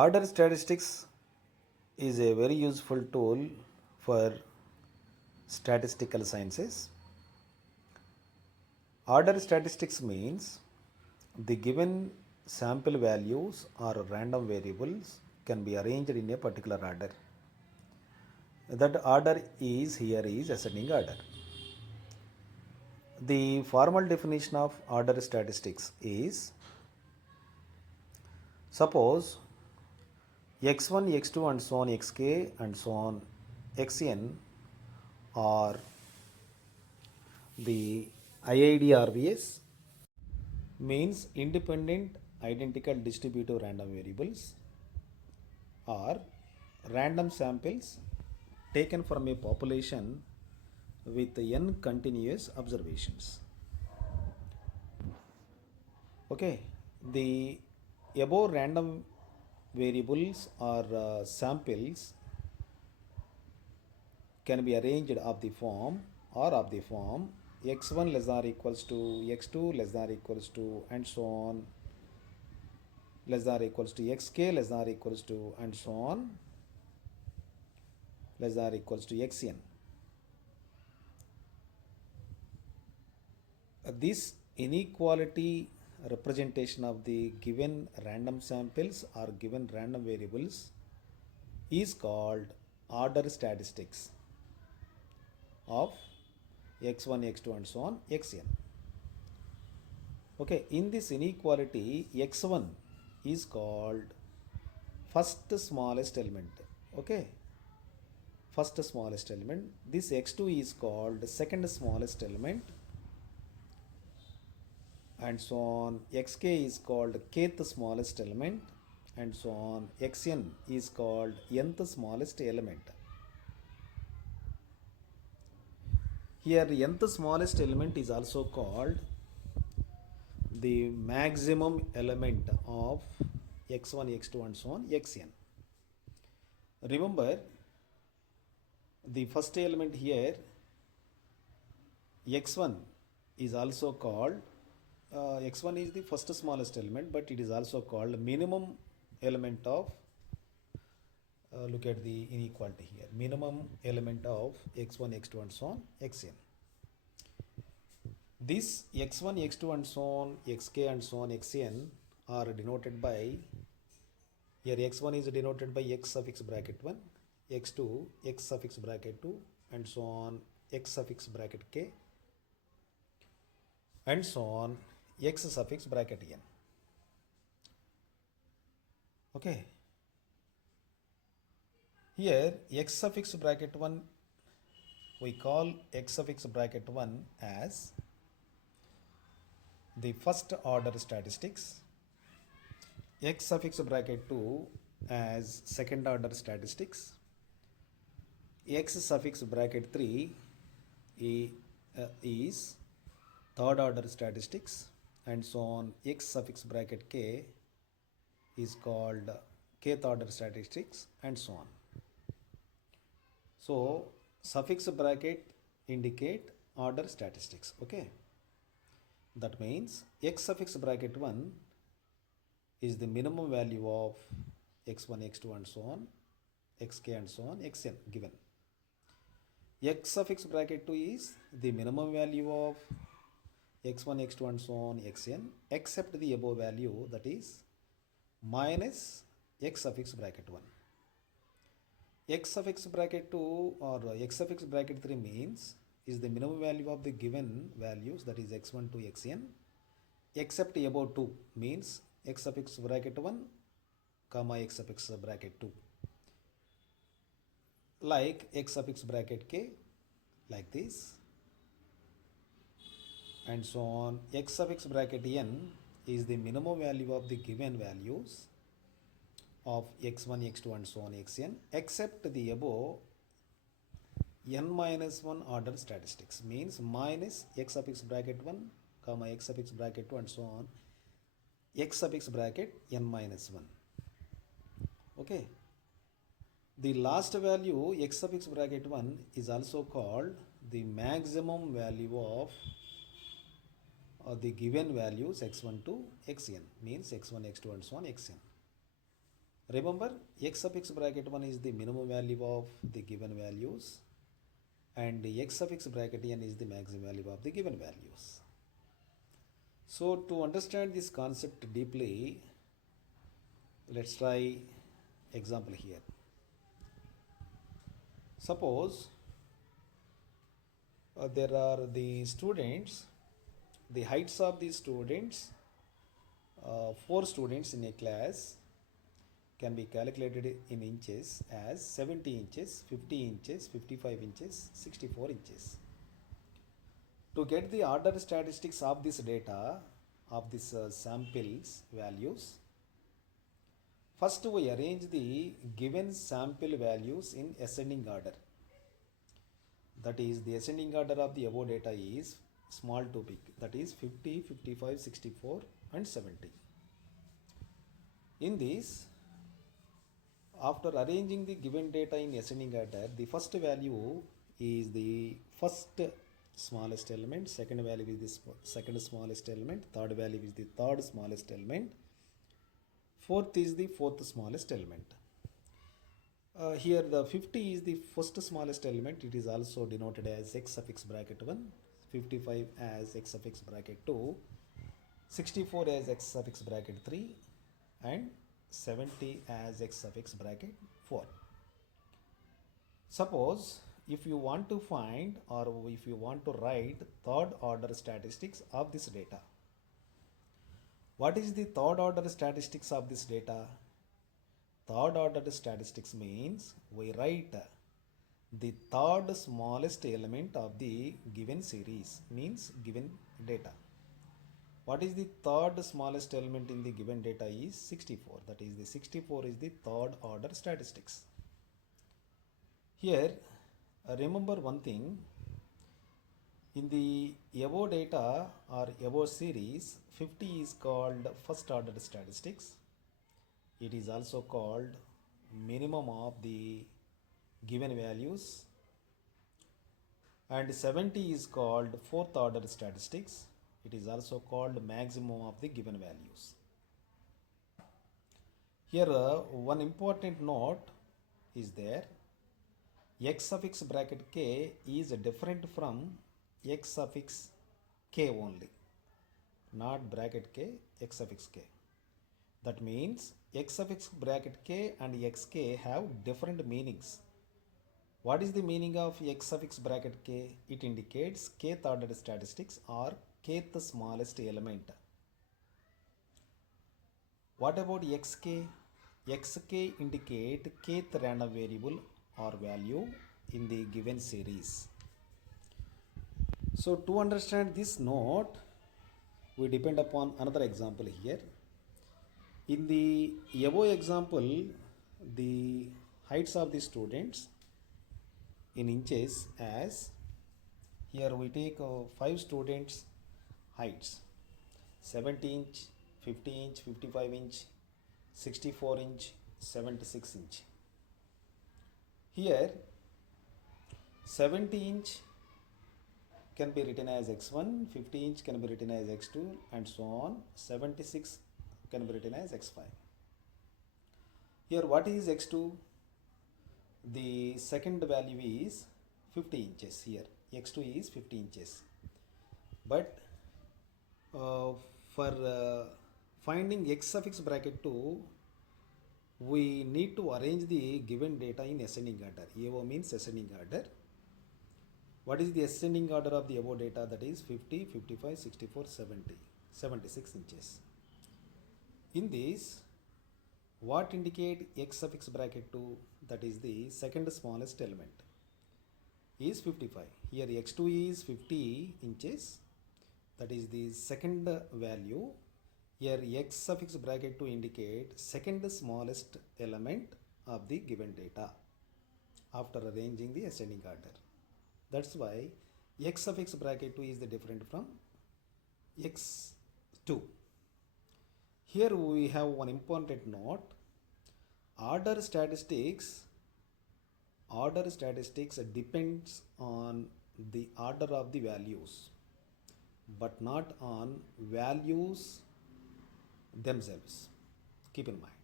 Order statistics is a very useful tool for statistical sciences. Order statistics means the given sample values or random variables can be arranged in a particular order. That order is here is ascending order. The formal definition of order statistics is: suppose x1, x2 and so on xk and so on xn are the IIDRVS, means independent identical distributive random variables, or random samples taken from a population with n continuous observations. Okay, the above random variables or samples can be arranged of the form x1 less than or equals to x2 less than or equals to and so on less than or equals to xk less than or equals to and so on less than or equals to xn. This inequality representation of the given random samples or given random variables is called order statistics of x1, x2 and so on xn. Okay, in this inequality x1 is called first smallest element. Okay, first smallest element. This x2 is called second smallest element and so on. Xk is called kth smallest element and so on. Xn is called nth smallest element. Here nth smallest element is also called the maximum element of x1, x2 and so on xn. Remember, the first element here x1 is also called x1 is the first smallest element, but it is also called minimum element of look at the inequality here, minimum element of x1, x2 and so on xn. This x1, x2 and so on xk and so on xn are denoted by, here x1 is denoted by x suffix bracket 1, x2 x suffix bracket 2 and so on x suffix bracket k and so on x suffix bracket n. Okay, here x suffix bracket 1 we call x suffix bracket 1 as the first order statistics, x suffix bracket 2 as second order statistics, x suffix bracket 3 is third order statistics and so on. X suffix bracket k is called kth order statistics and so on. So suffix bracket indicate order statistics. Okay, that means x suffix bracket 1 is the minimum value of x1, x2 and so on xk and so on xn given. X suffix bracket 2 is the minimum value of x1, x2 and so on xn except the above value, that is minus x suffix bracket 1. X suffix bracket 2 or x suffix bracket 3 means is the minimum value of the given values, that is x1 to xn except above 2 means x suffix bracket 1 comma x suffix bracket 2, like x suffix bracket k like this and so on. X suffix bracket n is the minimum value of the given values of x1, x2 and so on xn except the above n minus 1 order statistics, means minus x suffix bracket 1 comma x suffix bracket 2 and so on x suffix bracket n minus 1. Okay, the last value x suffix bracket 1 is also called the maximum value of the given values x1 to xn, means x1, x2 and so on xn. Remember, x sub x bracket 1 is the minimum value of the given values and x sub x bracket n is the maximum value of the given values. So to understand this concept deeply, let's try example here. Suppose there are the students, the heights of the students, 4 students in a class can be calculated in inches as 70 inches, 50 inches, 55 inches, 64 inches. To get the order statistics of this data, of this samples values, first we arrange the given sample values in ascending order. That is, the ascending order of the above data is small to big, that is 50, 55, 64 and 70. In this, after arranging the given data in ascending order, the first value is the first smallest element, second value is the second smallest element, third value is the third smallest element, fourth is the fourth smallest element. Here the 50 is the first smallest element, it is also denoted as x suffix bracket 1, 55 as x suffix bracket 2, 64 as x suffix bracket 3 and 70 as x suffix bracket 4. Suppose if you want to find or if you want to write third order statistics of this data. What is the third order statistics of this data? Third order statistics means we write the third smallest element of the given series, means given data. What is the third smallest element in the given data is 64. That is, the 64 is the third order statistics. Here, remember one thing. In the above data or above series, 50 is called first order statistics. It is also called minimum of the given values. And 70 is called fourth order statistics. It is also called maximum of the given values. Here one important note is there. X suffix bracket k is different from x suffix k only, not bracket k, x suffix k. That means x suffix bracket k and xk have different meanings. What is the meaning of x suffix bracket k? It indicates kth order statistics or kth smallest element. What about xk? Xk indicate kth random variable or value in the given series. So to understand this note, we depend upon another example here. In the above example, the heights of the students in inches, as here we take 5 students heights, 70 inch, 50 inch, 55 inch, 64 inch, 76 inch. Here 70 inch can be written as x1, 50 inch can be written as x2 and so on. 76 can be written as x5. Here what is x2? The second value is 50 inches here. x2 is 50 inches. But for finding x suffix bracket 2, we need to arrange the given data in ascending order. AO means ascending order. What is the ascending order of the above data? That is 50, 55, 64, 70, 76 inches. In this, what indicate x suffix bracket 2? That is the second smallest element is 55. Here x2 is 50 inches. That is the second value. Here x suffix bracket 2 indicate second smallest element of the given data after arranging the ascending order. That's why x suffix bracket 2 is the different from x2. Here we have one important note. Order statistics depends on the order of the values, but not on values themselves. Keep in mind.